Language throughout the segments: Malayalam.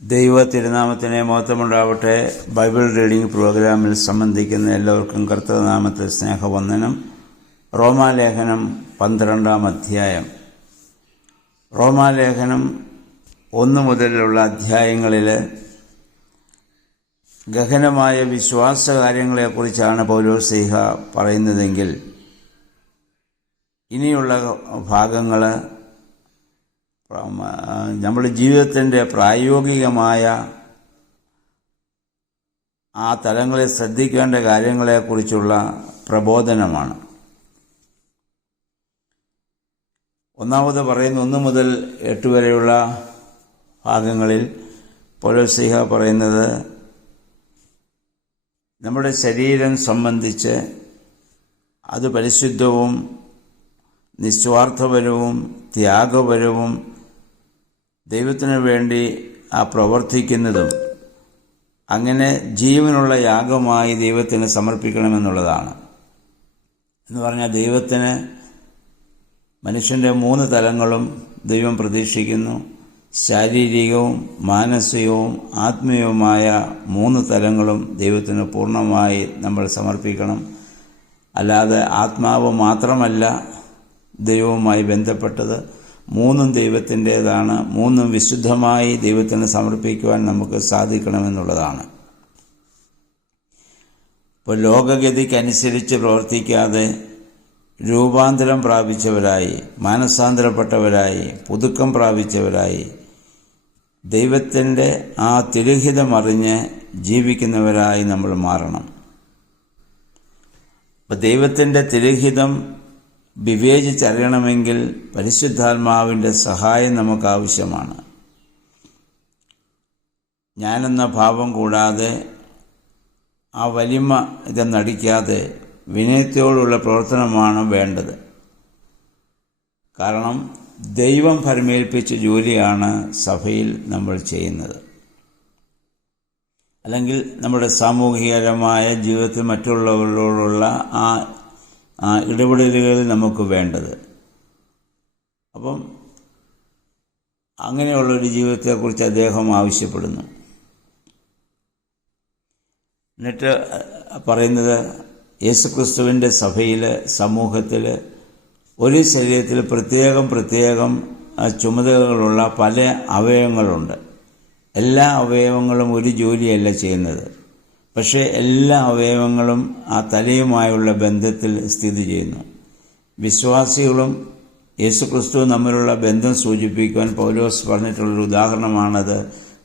ദൈവ തിരുനാമത്തിന് മഹത്വമുണ്ടാവട്ടെ. ബൈബിൾ റീഡിംഗ് പ്രോഗ്രാമിൽ സംബന്ധിക്കുന്ന എല്ലാവർക്കും കർത്തൃനാമത്തിൽ സ്നേഹവന്ദനം. റോമാലേഖനം 12-ാം അധ്യായം. റോമാലേഖനം 1 മുതലുള്ള അധ്യായങ്ങളിൽ ഗഹനമായ വിശ്വാസകാര്യങ്ങളെക്കുറിച്ചാണ് പൗലോസ്ലീഹ പറയുന്നതെങ്കിൽ ഇനിയുള്ള ഭാഗങ്ങൾ നമ്മുടെ ജീവിതത്തിൻ്റെ പ്രായോഗികമായ ആ തലങ്ങളിൽ ശ്രദ്ധിക്കേണ്ട കാര്യങ്ങളെക്കുറിച്ചുള്ള പ്രബോധനമാണ്. ഒന്നാമത് പറയുന്ന 1 മുതൽ 8 വരെയുള്ള ഭാഗങ്ങളിൽ പൗലോസ്ലീഹ പറയുന്നത് നമ്മുടെ ശരീരം സംബന്ധിച്ച് അത് പരിശുദ്ധവും നിസ്വാർത്ഥപരവും ത്യാഗപരവും ദൈവത്തിനു വേണ്ടി പ്രവർത്തിക്കുന്നതും അങ്ങനെ ജീവനുള്ള യാഗമായി ദൈവത്തിന് സമർപ്പിക്കണമെന്നുള്ളതാണ്. എന്ന് പറഞ്ഞാൽ ദൈവത്തിന് മനുഷ്യൻ്റെ 3 തലങ്ങളും ദൈവം പ്രതീക്ഷിക്കുന്നു. ശാരീരികവും മാനസികവും ആത്മീയവുമായ 3 തലങ്ങളും ദൈവത്തിന് പൂർണ്ണമായി നമ്മൾ സമർപ്പിക്കണം. അല്ലാതെ ആത്മാവ് മാത്രമല്ല ദൈവവുമായി ബന്ധപ്പെട്ടത്, 3 ദൈവത്തിൻ്റേതാണ്. 3 വിശുദ്ധമായി ദൈവത്തിന് സമർപ്പിക്കുവാൻ നമുക്ക് സാധിക്കണമെന്നുള്ളതാണ്. ഇപ്പോൾ ലോകഗതിക്കനുസരിച്ച് പ്രവർത്തിക്കാതെ രൂപാന്തരം പ്രാപിച്ചവരായി, മാനസാന്തരപ്പെട്ടവരായി, പുതുക്കം പ്രാപിച്ചവരായി ദൈവത്തിൻ്റെ ആ തിരുഹിതമറിഞ്ഞ് ജീവിക്കുന്നവരായി നമ്മൾ മാറണം. അപ്പോൾ ദൈവത്തിൻ്റെ തിരുഹിതം വിവേചിച്ചറിയണമെങ്കിൽ പരിശുദ്ധാത്മാവിൻ്റെ സഹായം നമുക്ക് ആവശ്യമാണ്. ഞാനെന്ന ഭാവം കൂടാതെ ആ വലിമ ഇതെന്നടിക്കാതെ വിനയത്തോടുള്ള പ്രവർത്തനമാണ് വേണ്ടത്. കാരണം ദൈവം ഫലമേൽപ്പിച്ച ജോലിയാണ് സഭയിൽ നമ്മൾ ചെയ്യുന്നത്. അല്ലെങ്കിൽ നമ്മുടെ സാമൂഹികപരമായ ജീവിതത്തിൽ മറ്റുള്ളവരോടുള്ള ആ ഇടപെടലുകൾ നമുക്ക് വേണ്ടത്. അപ്പം അങ്ങനെയുള്ളൊരു ജീവിതത്തെക്കുറിച്ച് അദ്ദേഹം ആവശ്യപ്പെടുന്നു. എന്നിട്ട് പറയുന്നത് യേശുക്രിസ്തുവിൻ്റെ സഭയിൽ, സമൂഹത്തിൽ ഒരു ശരീരത്തിൽ പ്രത്യേകം ചുമതലകളുള്ള പല അവയവങ്ങളുണ്ട്. എല്ലാ അവയവങ്ങളും ഒരു ജോലിയല്ല ചെയ്യുന്നത്. പക്ഷേ എല്ലാ അവയവങ്ങളും ആ തലയുമായുള്ള ബന്ധത്തിൽ സ്ഥിതി ചെയ്യുന്നു. വിശ്വാസികളും യേശുക്രിസ്തുവും തമ്മിലുള്ള ബന്ധം സൂചിപ്പിക്കുവാൻ പൗലോസ് പറഞ്ഞിട്ടുള്ളൊരു ഉദാഹരണമാണത്.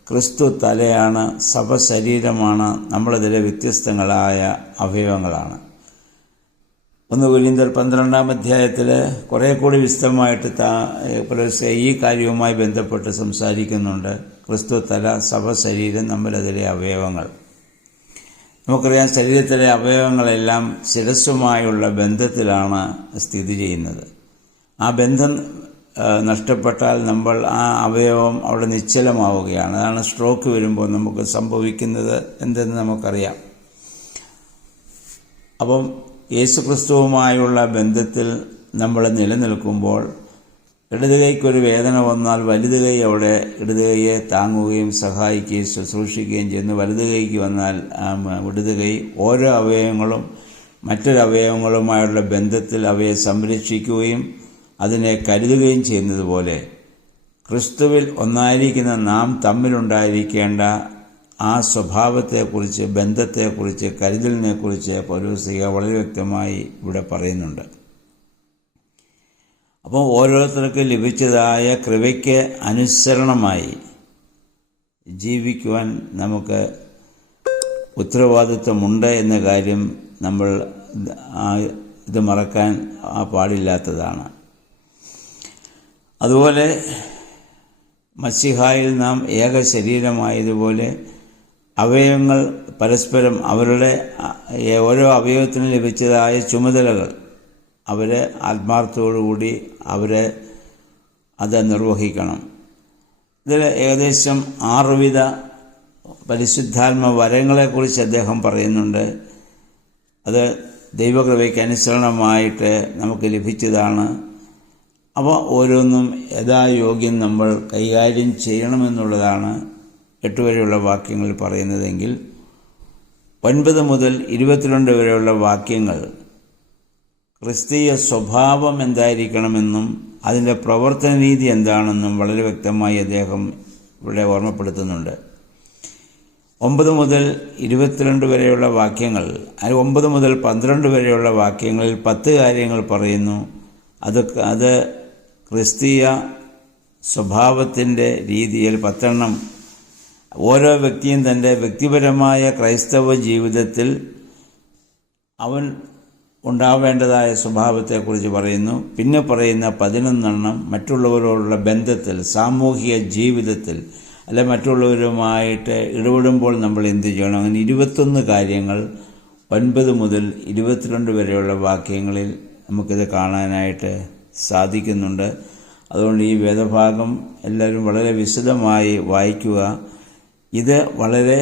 ക്രിസ്തു തലയാണ്, സഭ ശരീരമാണ്, നമ്മളതിലെ വ്യത്യസ്തങ്ങളായ അവയവങ്ങളാണ്. 1 കൊരിന്ത്യർ 12-ാം അധ്യായത്തിൽ കുറേ കൂടി വിശദമായിട്ട് പൗലോസ് ഈ കാര്യവുമായി ബന്ധപ്പെട്ട് സംസാരിക്കുന്നുണ്ട്. ക്രിസ്തു തല, സഭ ശരീരം, നമ്മളതിലെ അവയവങ്ങൾ. നമുക്കറിയാം, ശരീരത്തിലെ അവയവങ്ങളെല്ലാം ശിരസ്സുമായുള്ള ബന്ധത്തിലാണ് സ്ഥിതി ചെയ്യുന്നത്. ആ ബന്ധം നഷ്ടപ്പെട്ടാൽ നമ്മൾ ആ അവയവം അവിടെ നിശ്ചലമാവുകയാണ്. അതാണ് സ്ട്രോക്ക് വരുമ്പോൾ നമുക്ക് സംഭവിക്കുന്നത് എന്തെന്ന് നമുക്കറിയാം. അപ്പം യേശുക്രിസ്തുവുമായുള്ള ബന്ധത്തിൽ നമ്മൾ നിലനിൽക്കുമ്പോൾ ഇടത് കൈക്കൊരു വേദന വന്നാൽ വലത് കൈ അവിടെ ഇടത് കൈയെ താങ്ങുകയും സഹായിക്കുകയും ശുശ്രൂഷിക്കുകയും ചെയ്യുന്നു. വലത് കൈക്ക് വന്നാൽ ഇടത് കൈ ഓരോ അവയവങ്ങളും മറ്റൊരു അവയവങ്ങളുമായുള്ള ബന്ധത്തിൽ അവയെ സംരക്ഷിക്കുകയും അതിനെ കരുതുകയും ചെയ്യുന്നത് പോലെ ക്രിസ്തുവിൽ ഒന്നായിരിക്കുന്ന നാം തമ്മിലുണ്ടായിരിക്കേണ്ട ആ സ്വഭാവത്തെക്കുറിച്ച്, ബന്ധത്തെക്കുറിച്ച്, കരുതലിനെക്കുറിച്ച് പൗലോസ്ലീഹ വളരെ വ്യക്തമായി ഇവിടെ പറയുന്നുണ്ട്. അപ്പോൾ ഓരോരുത്തർക്ക് ലഭിച്ചതായ കൃപയ്ക്ക് അനുസരണമായി ജീവിക്കുവാൻ നമുക്ക് ഉത്തരവാദിത്വമുണ്ട് എന്ന കാര്യം നമ്മൾ ഇത് മറക്കാൻ പാടില്ലാത്തതാണ്. അതുപോലെ മശീഹായിൽ നാം ഏക ശരീരമായതുപോലെ അവയവങ്ങൾ പരസ്പരം അവരുടെ ഓരോ അവയവത്തിനും ലഭിച്ചതായ ചുമതലകൾ അവരെ ആത്മാർത്ഥത്തോടുകൂടി അത് നിർവഹിക്കണം. ഇതിൽ ഏകദേശം 6 വിധ പരിശുദ്ധാത്മ വരങ്ങളെക്കുറിച്ച് അദ്ദേഹം പറയുന്നുണ്ട്. അത് ദൈവകൃപയ്ക്ക് അനുസരണമായിട്ട് നമുക്ക് ലഭിച്ചതാണ്. അവ ഓരോന്നും യഥായോഗ്യം നമ്മൾ കൈകാര്യം ചെയ്യണമെന്നുള്ളതാണ് 8 വരെയുള്ള വാക്യങ്ങളിൽ പറയുന്നതെങ്കിൽ 9 മുതൽ 22 വരെയുള്ള വാക്യങ്ങൾ ക്രിസ്തീയ സ്വഭാവം എന്തായിരിക്കണമെന്നും അതിൻ്റെ പ്രവർത്തന രീതി എന്താണെന്നും വളരെ വ്യക്തമായി അദ്ദേഹം ഇവിടെ ഓർമ്മപ്പെടുത്തുന്നുണ്ട്. 9 മുതൽ 22 വരെയുള്ള വാക്യങ്ങൾ, 9 മുതൽ 12 വരെയുള്ള വാക്യങ്ങളിൽ 10 കാര്യങ്ങൾ പറയുന്നു. അത് ക്രിസ്തീയ സ്വഭാവത്തിൻ്റെ രീതിയിൽ 10 ഓരോ വ്യക്തിയും തൻ്റെ വ്യക്തിപരമായ ക്രൈസ്തവ ജീവിതത്തിൽ അവൻ ഉണ്ടാവേണ്ടതായ സ്വഭാവത്തെക്കുറിച്ച് പറയുന്നു. പിന്നെ പറയുന്ന 11 മറ്റുള്ളവരോടുള്ള ബന്ധത്തിൽ, സാമൂഹിക ജീവിതത്തിൽ, അല്ലെ മറ്റുള്ളവരുമായിട്ട് ഇടപെടുമ്പോൾ നമ്മൾ എന്ത് ചെയ്യണം. അങ്ങനെ 21 കാര്യങ്ങൾ 9 മുതൽ 22 വരെയുള്ള വാക്യങ്ങളിൽ നമുക്കിത് കാണാനായിട്ട് സാധിക്കുന്നുണ്ട്. അതുകൊണ്ട് ഈ വേദഭാഗം എല്ലാവരും വളരെ വിശദമായി വായിക്കുക. ഇത് വളരെ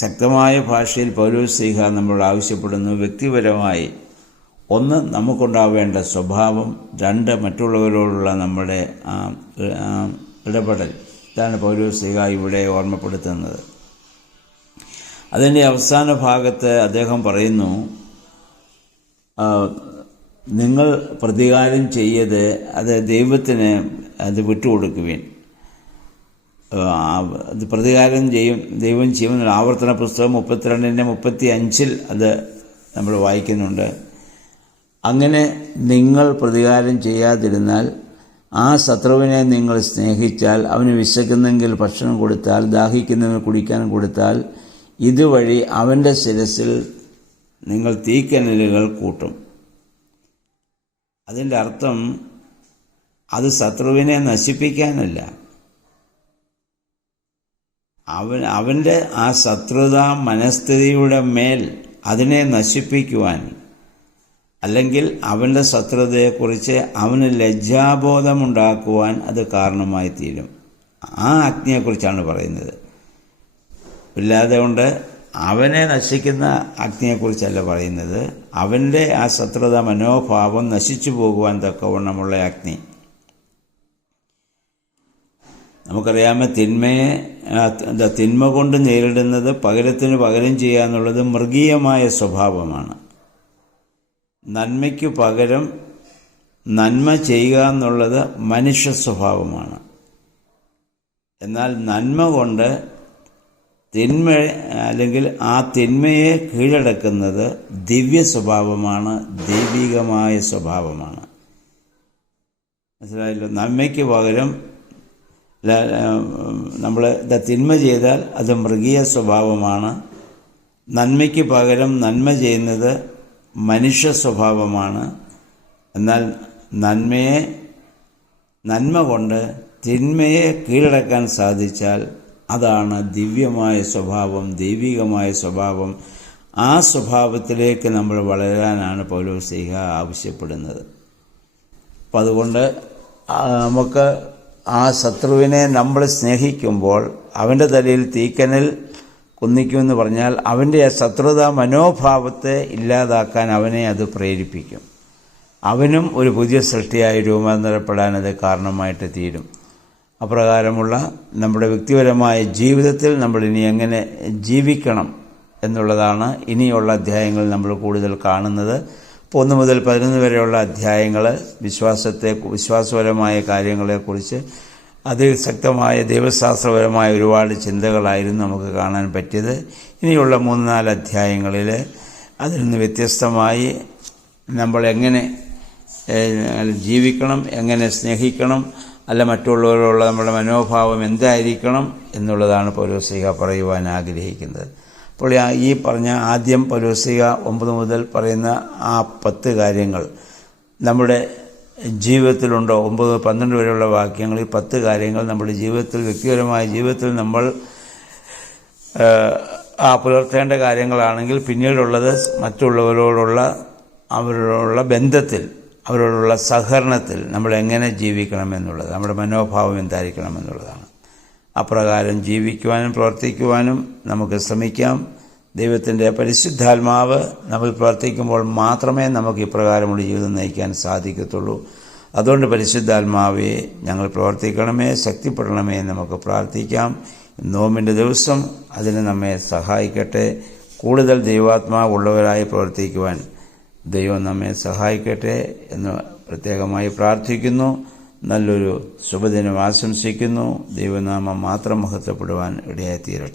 ശക്തമായ ഭാഷയിൽ പൗലോസ്ലീഹ നമ്മളോട് ആവശ്യപ്പെടുന്നു. വ്യക്തിപരമായി 1 നമുക്കുണ്ടാവേണ്ട സ്വഭാവം, 2 മറ്റുള്ളവരോടുള്ള നമ്മുടെ ഇടപെടൽ. ഇതാണ് പൗലോസ്ലീഹ ഇവിടെ ഓർമ്മപ്പെടുത്തുന്നത്. അതിൻ്റെ അവസാന ഭാഗത്ത് അദ്ദേഹം പറയുന്നു, നിങ്ങൾ പ്രതികാരം ചെയ്യത് അത് ദൈവത്തിന് അത് വിട്ടുകൊടുക്കുവിൻ. അത് പ്രതികാരം ദൈവം ചെയ്യുമെന്നുള്ള ആവർത്തന പുസ്തകം 32:35 അത് നമ്മൾ വായിക്കുന്നുണ്ട്. അങ്ങനെ നിങ്ങൾ പ്രതികാരം ചെയ്യാതിരുന്നാൽ, ആ ശത്രുവിനെ നിങ്ങൾ സ്നേഹിച്ചാൽ, അവന് വിശക്കുന്നെങ്കിൽ ഭക്ഷണം കൊടുത്താൽ, ദാഹിക്കുന്നവന് കുടിക്കാൻ കൊടുത്താൽ, ഇതുവഴി അവൻ്റെ ശിരസിൽ നിങ്ങൾ തീക്കനലുകൾ കൂട്ടും. അതിൻ്റെ അർത്ഥം അത് ശത്രുവിനെ നശിപ്പിക്കാനല്ല, അവൻ്റെ ആ ശത്രുതാ മനസ്ഥിതിയുടെ മേൽ അതിനെ നശിപ്പിക്കുവാൻ, അല്ലെങ്കിൽ അവൻ്റെ ശത്രുതയെക്കുറിച്ച് അവന് ലജ്ജാബോധമുണ്ടാക്കുവാൻ അത് കാരണമായി തീരും. ആ അഗ്നിയെക്കുറിച്ചാണ് പറയുന്നത്. ഇല്ലാതെ കൊണ്ട് അവനെ നശിക്കുന്ന അഗ്നിയെക്കുറിച്ചല്ല പറയുന്നത്. അവൻ്റെ ആ ശത്രുത മനോഭാവം നശിച്ചു പോകുവാൻ തക്കവണ്ണമുള്ള അഗ്നി. നമുക്കറിയാമോ, തിന്മ കൊണ്ട് നേരിടുന്നത് പകരത്തിന് പകരം ചെയ്യുക എന്നുള്ളത് മൃഗീയമായ സ്വഭാവമാണ്. നന്മയ്ക്കു പകരം നന്മ ചെയ്യുക എന്നുള്ളത് മനുഷ്യ സ്വഭാവമാണ്. എന്നാൽ നന്മ കൊണ്ട് തിന്മ, അല്ലെങ്കിൽ ആ തിന്മയെ കീഴടക്കുന്നത് ദിവ്യ സ്വഭാവമാണ്, ദൈവികമായ സ്വഭാവമാണ്. മനസ്സിലായല്ലോ? നന്മയ്ക്ക് പകരം നമ്മൾ തിന്മ ചെയ്താൽ അത് മൃഗീയ സ്വഭാവമാണ്. നന്മയ്ക്ക് പകരം നന്മ ചെയ്യുന്നത് മനുഷ്യ സ്വഭാവമാണ്. എന്നാൽ നന്മ കൊണ്ട് തിന്മയെ കീഴടക്കാൻ സാധിച്ചാൽ അതാണ് ദിവ്യമായ സ്വഭാവം, ദൈവികമായ സ്വഭാവം. ആ സ്വഭാവത്തിലേക്ക് നമ്മൾ വളരാനാണ് പൗലോസ്ലീഹ ആവശ്യപ്പെടുന്നത്. അപ്പം അതുകൊണ്ട് നമുക്ക് ആ ശത്രുവിനെ നമ്മൾ സ്നേഹിക്കുമ്പോൾ അവൻ്റെ തലയിൽ തീക്കനൽ കുന്നിക്കുമെന്ന് പറഞ്ഞാൽ അവൻ്റെ ആ ശത്രുതാ മനോഭാവത്തെ ഇല്ലാതാക്കാൻ അവനെ അത് പ്രേരിപ്പിക്കും. അവനും ഒരു പുതിയ സൃഷ്ടിയായി രൂപാന്തരപ്പെടാൻ അത് കാരണമായിട്ട് തീരും. അപ്രകാരമുള്ള നമ്മുടെ വ്യക്തിപരമായ ജീവിതത്തിൽ നമ്മൾ ഇനി എങ്ങനെ ജീവിക്കണം എന്നുള്ളതാണ് ഇനിയുള്ള അധ്യായങ്ങളിൽ നമ്മൾ കൂടുതൽ കാണുന്നത്. 1 മുതൽ 11 വരെയുള്ള അധ്യായങ്ങൾ വിശ്വാസപരമായ കാര്യങ്ങളെക്കുറിച്ച് അതിശക്തമായ ദൈവശാസ്ത്രപരമായ ഒരുപാട് ചിന്തകളായിരുന്നു നമുക്ക് കാണാൻ പറ്റിയത്. ഇനിയുള്ള 3-4 അധ്യായങ്ങളിൽ അതിൽ നിന്ന് വ്യത്യസ്തമായി നമ്മൾ എങ്ങനെ ജീവിക്കണം, എങ്ങനെ സ്നേഹിക്കണം, അല്ല മറ്റുള്ളവരോടുള്ള നമ്മുടെ മനോഭാവം എന്തായിരിക്കണം എന്നുള്ളതാണ് പൗലോസ്ലീഹ പറയുവാൻ ആഗ്രഹിക്കുന്നത്. അപ്പോൾ ഈ പറഞ്ഞ ആദ്യം പൗലോസ്ലീഹ 9 മുതൽ പറയുന്ന ആ 10 കാര്യങ്ങൾ നമ്മുടെ ജീവിതത്തിലുണ്ടോ? 9-12 വരെയുള്ള വാക്യങ്ങളിൽ 10 കാര്യങ്ങൾ നമ്മുടെ ജീവിതത്തിൽ, വ്യക്തിപരമായ ജീവിതത്തിൽ നമ്മൾ പുലർത്തേണ്ട കാര്യങ്ങളാണെങ്കിൽ, പിന്നീടുള്ളത് മറ്റുള്ളവരോടുള്ള അവരോടുള്ള ബന്ധത്തിൽ, അവരോടുള്ള സഹകരണത്തിൽ നമ്മൾ എങ്ങനെ ജീവിക്കണമെന്നുള്ളത്, നമ്മുടെ മനോഭാവം എന്തായിരിക്കണം എന്നുള്ളതാണ്. അപ്രകാരം ജീവിക്കുവാനും പ്രവർത്തിക്കുവാനും നമുക്ക് ശ്രമിക്കാം. ദൈവത്തിൻ്റെ പരിശുദ്ധാത്മാവ് നമ്മൾ പ്രവർത്തിക്കുമ്പോൾ മാത്രമേ നമുക്ക് ഇപ്രകാരമുള്ള ജീവിതം നയിക്കാൻ സാധിക്കത്തുള്ളൂ. അതുകൊണ്ട് പരിശുദ്ധാത്മാവെ ഞങ്ങൾ പ്രവർത്തിക്കണമേ, ശക്തിപ്പെടണമേ നമുക്ക് പ്രാർത്ഥിക്കാം. നോമ്പിൻ്റെ ദിവസം അതിന് നമ്മെ സഹായിക്കട്ടെ. കൂടുതൽ ദൈവാത്മാവുള്ളവരായി പ്രവർത്തിക്കുവാൻ ദൈവം നമ്മെ സഹായിക്കട്ടെ എന്ന് പ്രത്യേകമായി പ്രാർത്ഥിക്കുന്നു. നല്ലൊരു ശുഭദിനം ആശംസിക്കുന്നു. ദൈവനാമം മാത്രം മഹത്വപ്പെടുവാൻ ഇടയായിത്തീരട്ടെ.